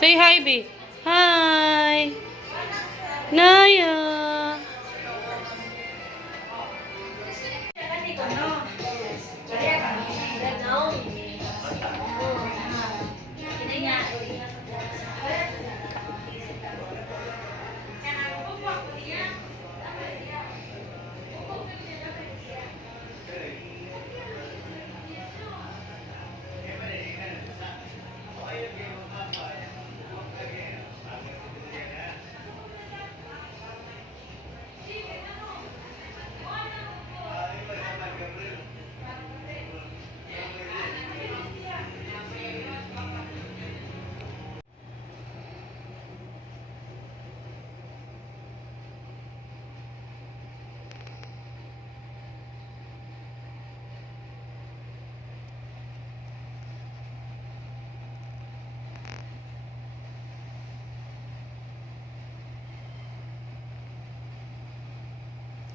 Say hi, B. Hi. Naya.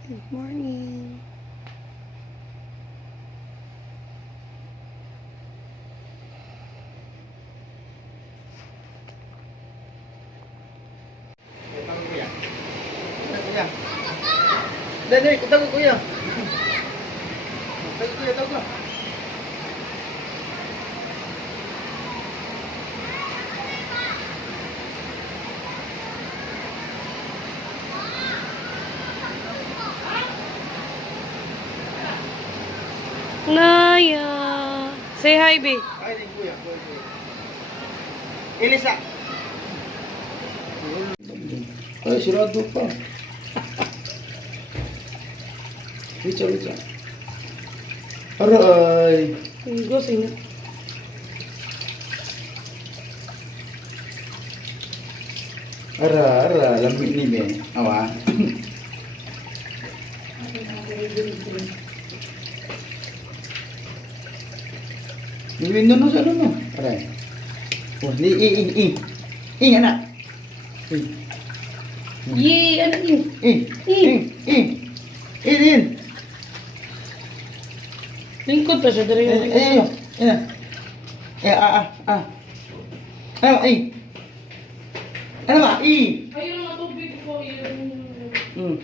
Good morning. Dali, tago kuya. Tago kuya, tago. Naya. Say hi, B. Ay, din kuya. Elisa. Ay, sirado pa. Richa, Richa. Aray. Go, sing. Ara, lambit ni be. Awa. Ini no sa no. Aray. Oh, ni anak. Yee, anak ni. Din. Lingkod pa siya dari. Ano ba? Ayun ang tubig ko. Yun.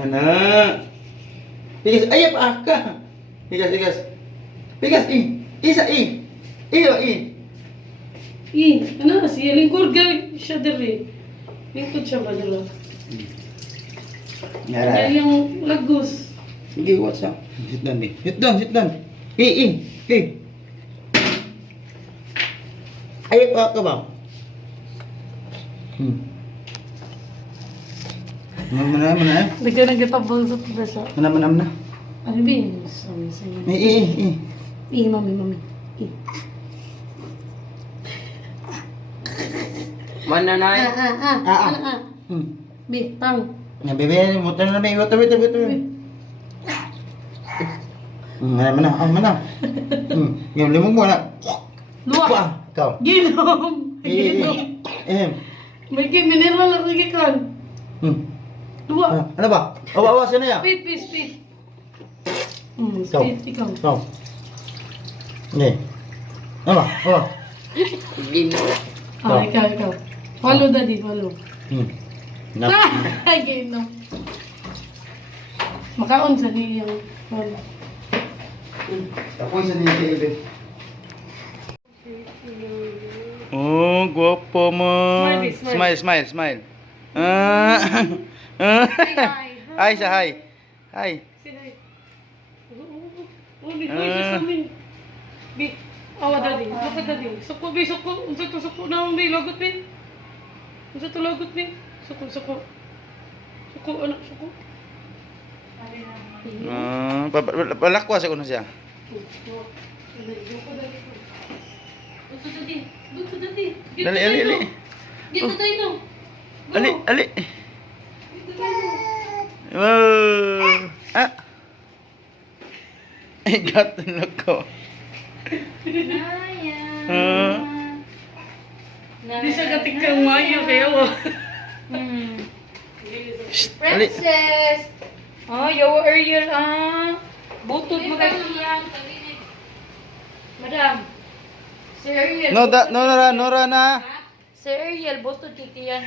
Anak. Pigas, ayap ka. Pigas. Pigas, Isa, Ano siya? Lingkod siya dari. Lingkod siya ba dala? Yara. Yan yung lagos. Sige, what's up? Sit down. Ayap ka ba? Mana. Bigyan ng gitabang sa pagkasa. Mana. Ano ba yun? Sorry. Mami. Mana na? Bitang. Nah, bebe, motor na may water. Mana. Yung limong mo na. Luwa. Kau. Ginom. May mineral lang lagi kan. Luwa. Ano ba? Awa sana ya. Speed. Kau. Speed ikaw. Kau. Ni. Ano ba? Gino. Ikaw. Follow daddy. Nap. Ay, ginom. Makaon sa niyang follow. Ako isa din kay Ibe. Oh, guwapo mo. Smile. Hi, sa hi. Uy, sa amin. Bi, awa daddy. Look at daddy. Suko. Unsa to suko na ang logot, bi? Unsa to logot, bi? Suko. Suko, anak, suko. Palakwas ako na siya. Dito, daddy. Ali. Dito tayo. Ali. Wow. Ay, gato na ko. Di siya katikang mayo kayo. Ali. Princess! Ah, yawa Ariel, Butod mo kayo. Madam. Sir Ariel. No, butod Nora, kay- Nora na. Sir Ariel, butod kikiyan.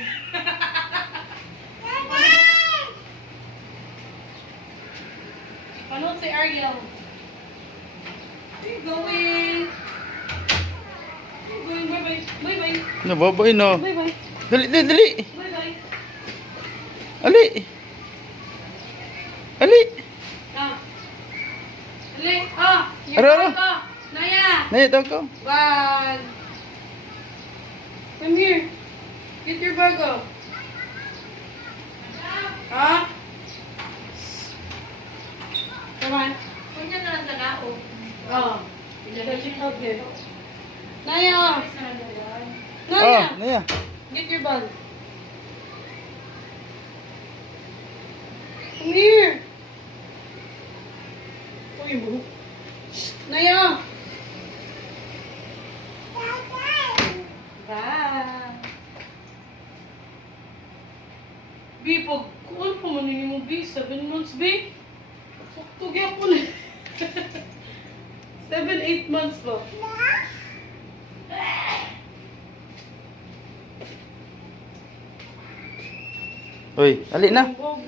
Ano si Ariel? Where you going? Where you going? Bye-bye. Bye-bye. Nababoy no. Bye-bye. Dali, dali, dali. Bye-bye. Ali. Ali. Ah. Ali. Ah. Your Aro, bag aro. ko. Naya. Naya, tawag ko. Bag. Come here. Get your bag up. Ah? Come on. Kunya na lang sa lao. Oh. Check out there. Naya. Oh, Naya. Naya. Get your bag. Come here. Uy, buhok. Naya. Bye. Bi, pag kuwan pa man yun mo, Bi? 7 months, Bi? Tuktugi ako na. 7, 8 months ba? Uy, ali na. Bago.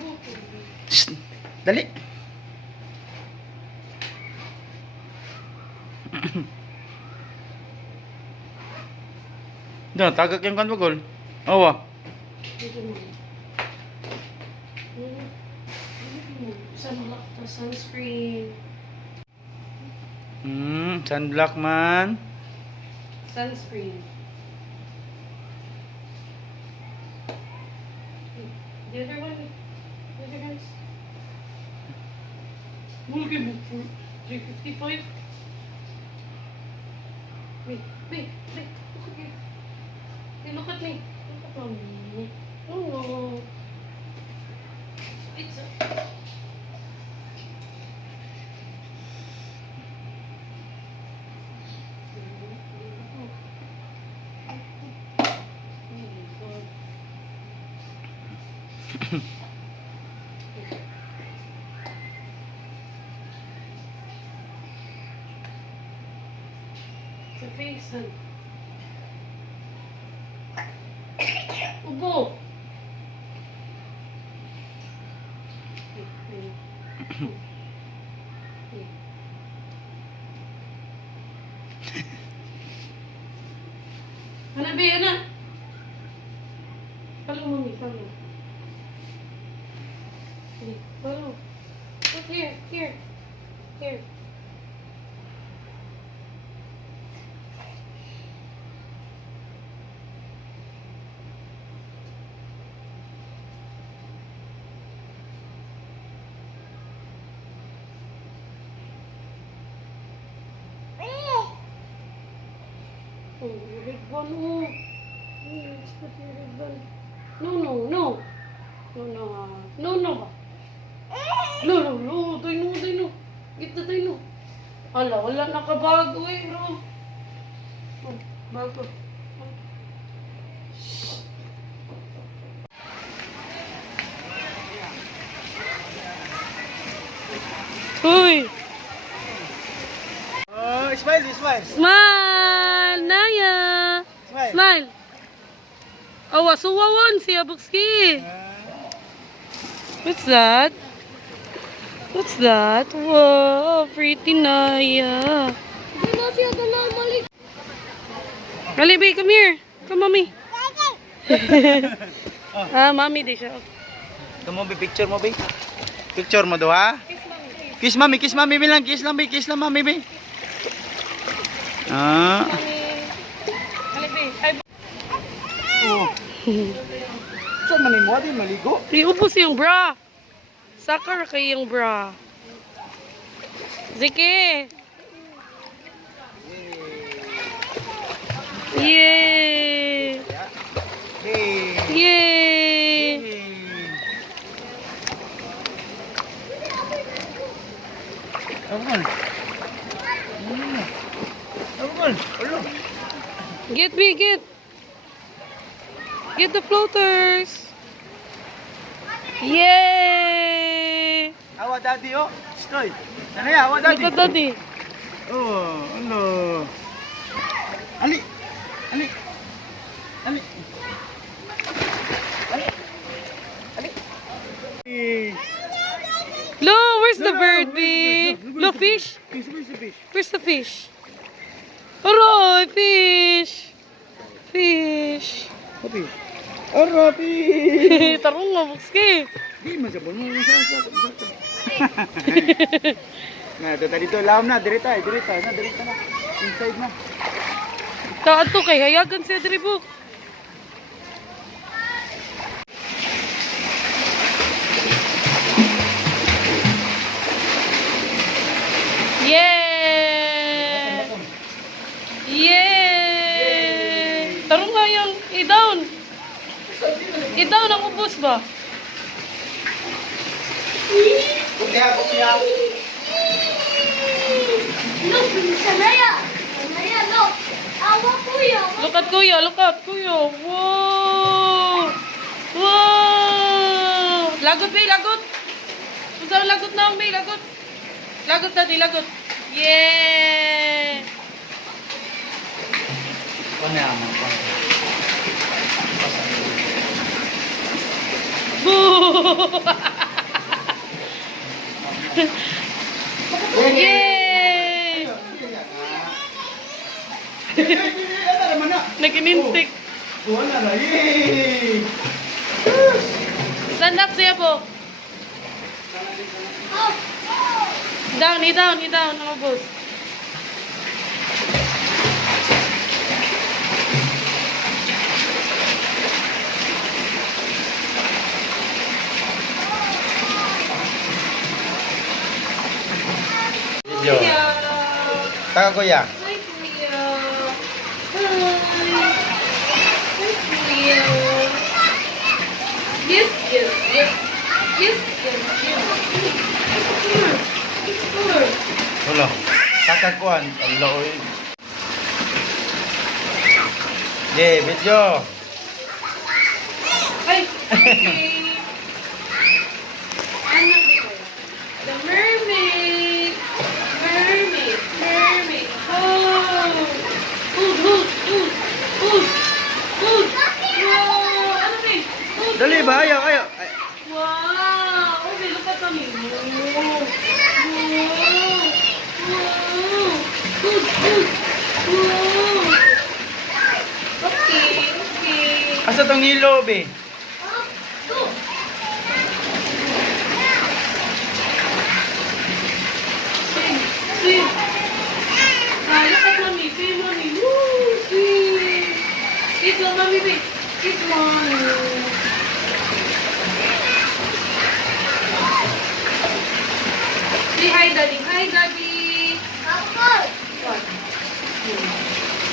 Shh, dali. Diyan, tagak yung kanbagol. Awa. Dito mo. Sunblock to sunscreen. Sunblock man. Sunscreen. The other one. The other guys. Mulki book for 355. Wait, wait, wait. Look at me. Hey, look at me. Look at me. Oh no. It's a... Sa face. Ubo. Ana, be, ana. Follow, mommy, follow. Okay, follow. Look here, here, here. Oh, your red one, oh. Let's put your red one. No, no, no. No, no. No, no ba? No, no, no. Tayo no, tayo no. Gita tayo no. Ala, wala nakabago eh, bro. Oh, bago. Uy! Oh, smile, smile. Smile! Naya! Smile. Smile! Awa, suwawan siya, Bukski. What's that? What's that? Wow, pretty Naya. Alibi, come here. Come, mommy. Mommy, di siya. Ito mo, picture mo, be. Picture mo do, ha? Kiss mami bilang, kiss lang, mami, be. Ah. Alibi, ay, Oh. Saan man mo, di maligo? iubos yung bra. Sakar kay yung bra. Ziki. Yay! Hey. Yay! Abang. Abang. Hello. Get me, get. Get the floaters. Yay! Awa daddy oh. Stoy. Ano ya, awa daddy. Look at daddy. Oh, ano. Ali. Ali. Ali. Ali. Ali. Lo, where's the bird, B? Lo, fish? Fish, fish, fish. Where's the fish? Aroy, fish. Fish. Tapi. Arabi. Tarong nga, bukski. Di man sa bono sa. Nah, ito tadi to lam na, dirita na. Inside na. Taan to kay hayagan siya diri buk. Yeah! Yeah! Tarong nga yung i-down. I-down ang ubos ba? Look, Sanaya! Sanaya, look! Awa kuya! Look at kuya, look at kuya. Wow! Wow! Lagot, Bay, lagot. Kung saan lagot na ang Bay, lagot. Lagot dati, lagot. Yeah! Boo! Yay! Nag-ininsik. Stand up siya po. Down, i-down, mga boss. Video. Taka kuya. Hi, Kuya. Hi. Hi, Kuya. Yes, yes, yes. Yes, yes, yes. Sure. Wala. Kakakuan. Allah oy. Yeah, video. Ay, okay. Ano ba? The mermaid. Mermaid. Oh. Hood. Wow. Ano ba? Hood. Dali ba? Ayaw. Ay. Wow. Okay, look at kami. Wow. Hood. Wow. Okay. Asa tong hilo, be? Swim. Look at mommy. Swim, mommy. Woo, swim. Kiss mo, mommy, babe. Kiss mommy. Say hi, daddy. Hi, daddy. What?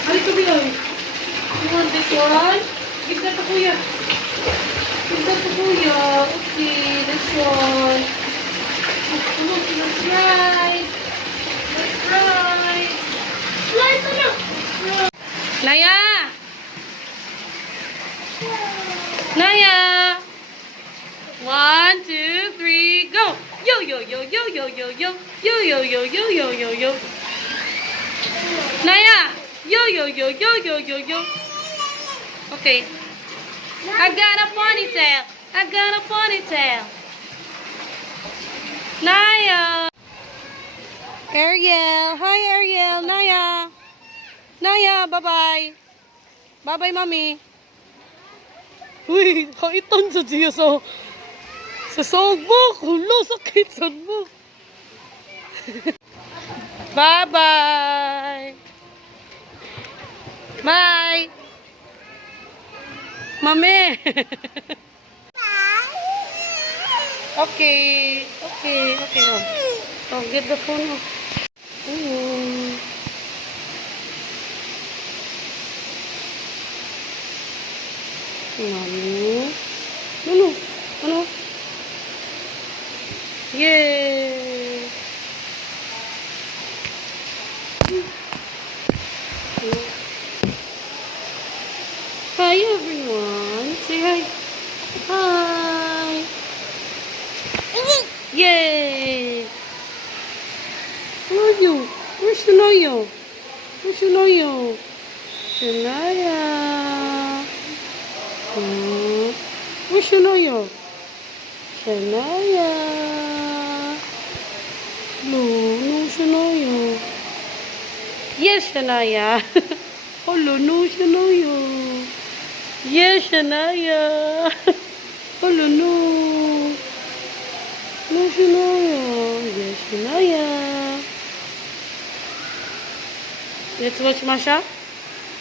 Ay, ito bilang. You want this one? Give that to kuya. Give that to kuya. Okay, this one. Come on, let's ride. Let's ride. Slide mo na! Naya! Naya! 1, 2, 3, go! Yo, yo, yo, yo, yo, yo, yo. Yo, yo, yo, yo, yo, yo, yo. Naya! Yo, yo, yo, yo, yo, yo, yo. Okay. I got a ponytail. I got a ponytail. Naya! Ariel. Hi, Ariel. Naya. Naya, bye-bye. Bye-bye, mommy. Uy, kaitan sa siya sa sogbok. Hulo, sakit sa mo. Bye-bye. Bye. Mami. Okay. No. Oh, get the phone. Mami. Ano? Yay. Hi everyone. Say hi. Hi. Yay. Shania? Oh, Shania. Shania. Oh, Shania. Shania. No, Shania. Yes, Shania. Hello, no, Shania. Yes, Shania. Hello, no. No, Shania. Yes, Shania. Let's watch Masha.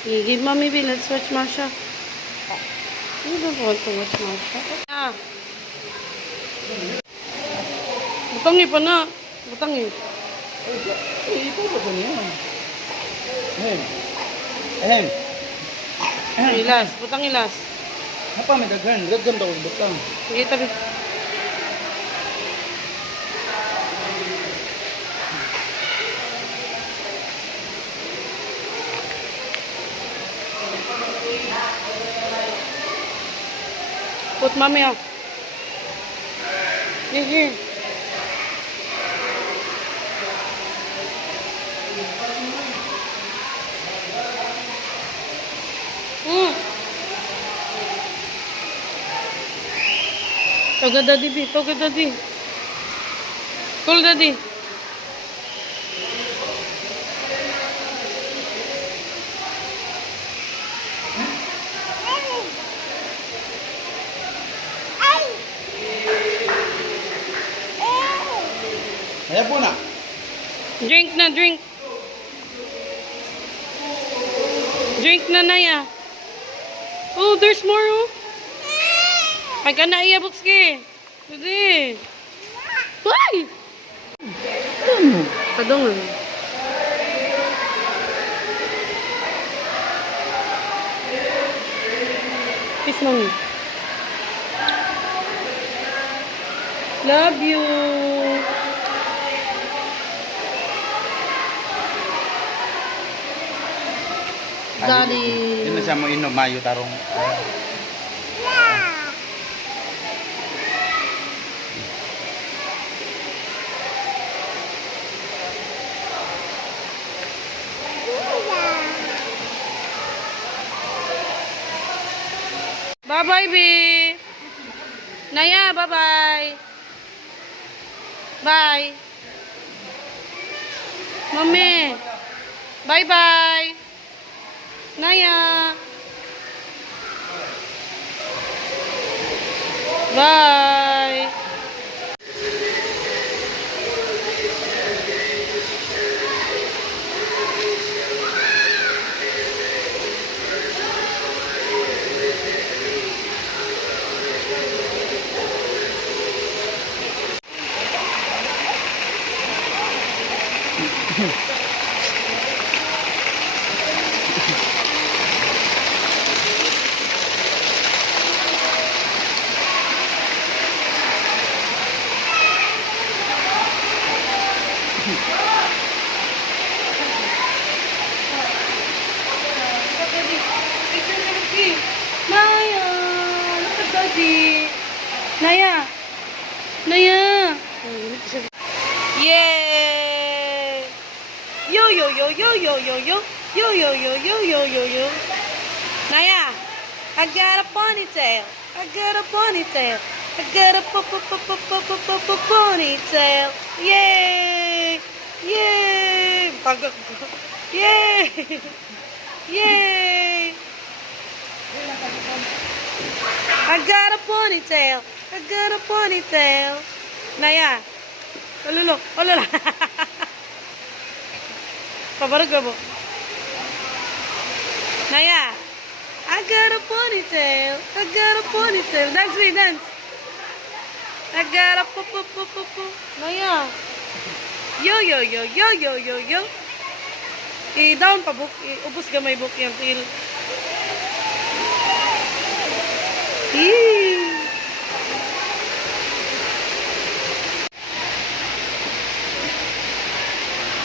You give mommy B. Let's watch Masha. You don't want to watch Masha. Ah. Butangi pa na. Butangi. Ito ba niya? Ahem. Ilas. Butang ilas. Apa may daghan? Daghan daw butang. Sige, tabi. Put mami ah. Here. Toga daddy B, toga daddy. Cool daddy. Kaya po na. Drink na, drink. Drink na, Naya. Oh, there's more, oh. Ay ka na iya, Bukski. Hindi. Why? Padong. Kiss mommy. Love you. Daddy. Hindi na siya mo inom, mayo tarong. Bye-bye, B. Naya, bye-bye. Bye. Mommy. Bye-bye. Naya. Bye. Naya, look at Daddy. Naya. Naya. Yay! Yo yo yo yo yo yo yo yo yo yo yo yo yo yo. Naya, I got a ponytail. I got a ponytail. I got a ponytail. Yay! Yay! Yay! Yay! I got a ponytail. I got a ponytail. Naya. Ololo. Ololo. Pabarag ka mo. Naya. I got a ponytail. I got a ponytail. Dance me, dance. I got a Naya. Yo, yo, yo, yo, yo, yo, yo. I-down pa book. Ubus gamay book yung til.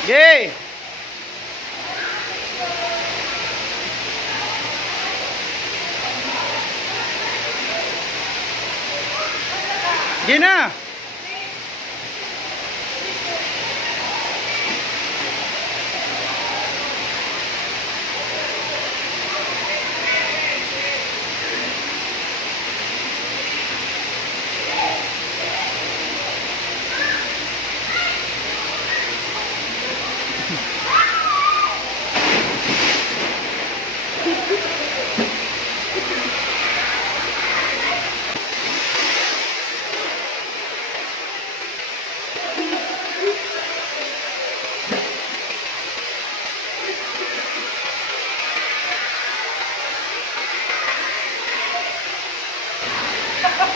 Gay! Gina!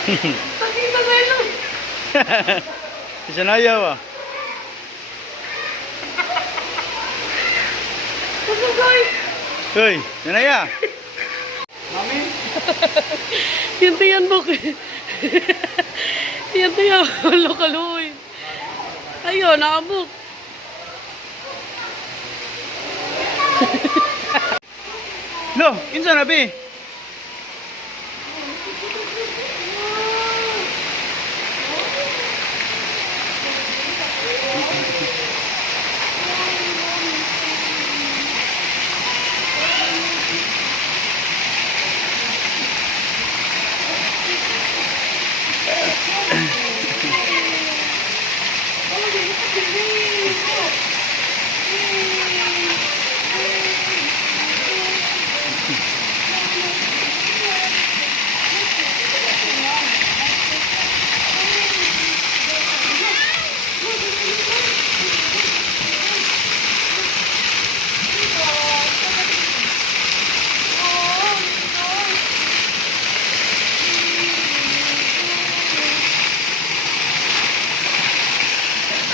Pakita sa ilo. Isa na ayaw ah. Ano guys? Hoy, nanaya. Yan tiyan bok. Yan tiyan. Lokaloy. Ayun, nakabuk. Lo, kinsa na be?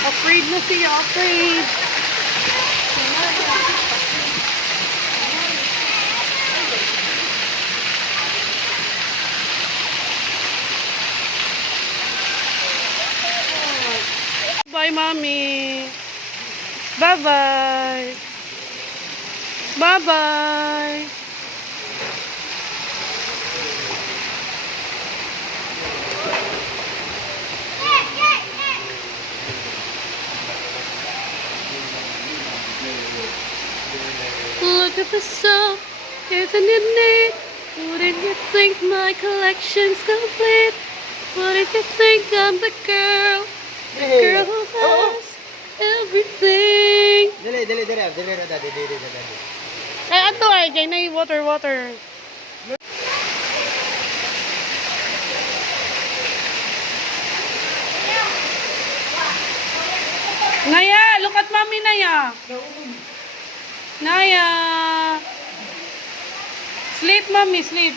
Afraid na siya, afraid. Bye, mommy. Bye-bye. Bye-bye. Look at the soap, isn't it neat? Wouldn't you think my collection's complete? Wouldn't you think I'm the girl who has everything? Dili. Ay, ato ay, kay na water. Naya, look at mommy, Naya. Naya. Sleep, mommy, sleep.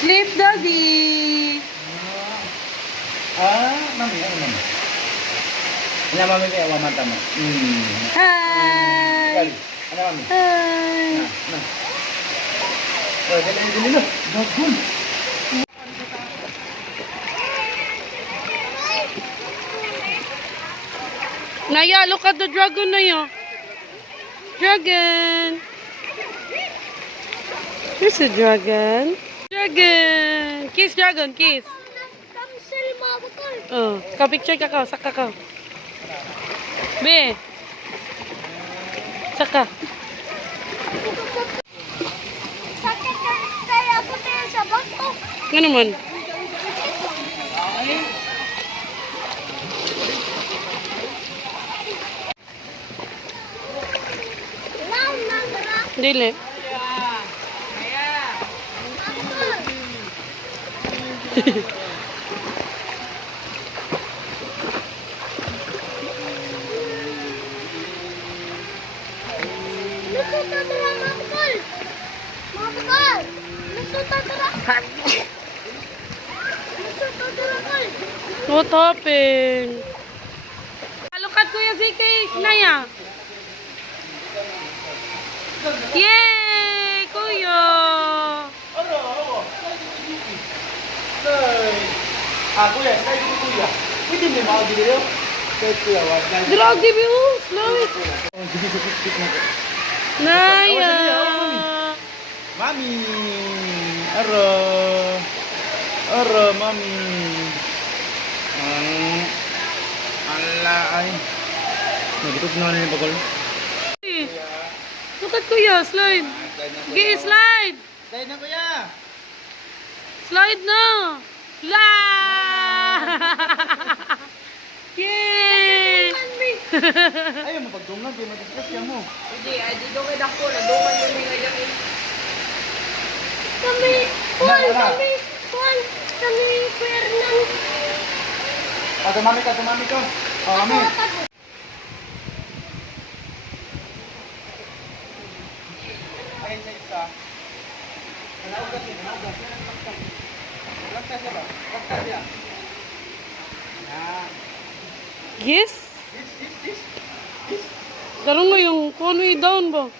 Sleep, daddy. Mami. Ina mami kaya mata mo. Hi. Ano mami? Hi. Na. Oh, dali no. Dagun. Naya, look at the dragon, Naya. Dragon. Here's a dragon. Dragon. Kiss, dragon, kiss. Kamsel mo ako tol. Oh, ka-picture ka ka, saka ka. Be. Saka. Sakit kaya ako tayo sa bato. Nga naman. Lao nandra. Dili. Lusot na tara mga bakal. Mga bakal. Lusot na tara. Lusot na tara kal. What happened? Look at Kuya ZK. Naya. Yay! Kuya! Kuya, kaya dito kuya. Pwede may mga video. Kaya kuya, wag na. Drag TV, oh! Slow it! Naya! Mami. Aro, mami. Ala ay. Nagtug na ni bagol. Look at Kuya, slide! Sige, slide! Dahil na kuya. Slide na! La! Yay! Ayaw mo pagdungan, di madiscuss yan mo. Kami, Paul, kami, Paul, kami, Fernand. Tumami ka, tumami ka. Oh, mami. Ayun sa isa. Kanaugas siya, kanaugas. Laktas siya ba? Laktas siya. Yan. Yes? Yes. Darong mo yung phone way down ba?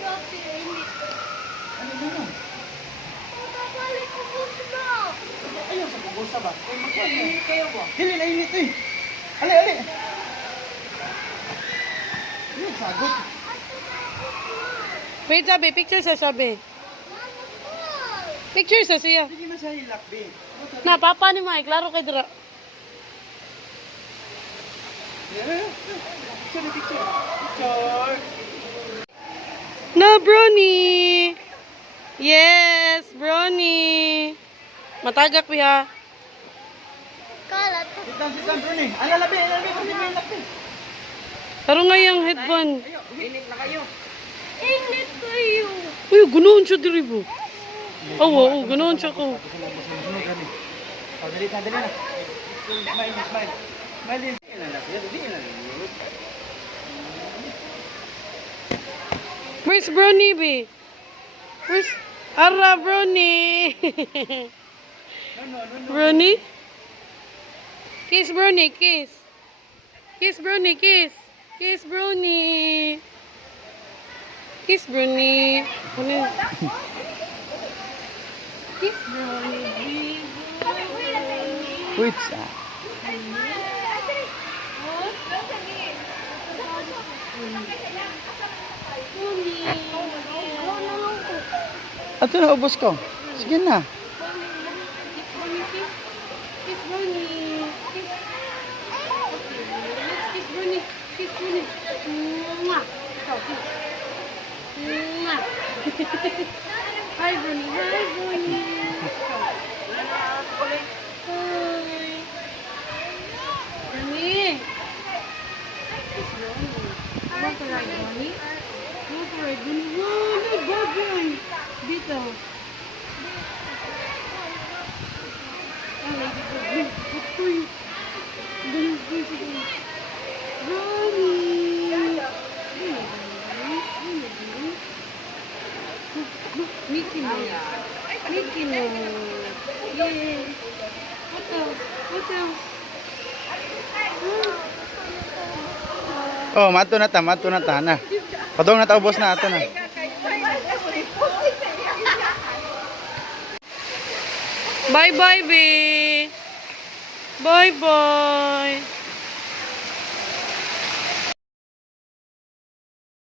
Shopee, init. Ano yun? Babalik ko gusto. Ayaw sa pugusa ba? Init kayo ba? Dili na init eh. Ali. Init, sagot. Wait, sabi. Picture sa sabi. Picture sa siya. Hindi man siya hilak, be. Na, papa ni Mike. Klaro kay Dra. Picture. Na, brownie. Yes, brownie. Matagak piha. Kalat. Sit down, Bruni. Alalabi, kasi may hilak, be. Taro nga yung headband. Init na kayo. Init kayo. Uy, ganoon siya diri po. Oo, ganoon siya ko. Dali na. Smile. Smile din. Where's brownie, be? Where's... Ara, brownie. Brownie? Kiss, brownie, kiss. Kiss, brownie, kiss. Kiss, brownie. Kiss, brownie. Ano yun? Kiss, brownie. Wait. Ato na, ubos ko. Sige na. Kiss, brownie. Kiss, brownie. Kiss, brownie. Mwah. Ikaw, kiss. Mwah. Hi, brownie. Hi, brownie. Hi. Brownie. Kiss, brownie. You want to ride, brownie? You want to ride, brownie? Wow, no, bagay. Dito. Ah, lady brownie. Apoy. Brownie. Mickey Mouse. Mickey Mouse. Yay. What else? What else? Oh, mato na ta na. Padong na ta, ubos na ato na. Bye-bye, babe. Bye-bye.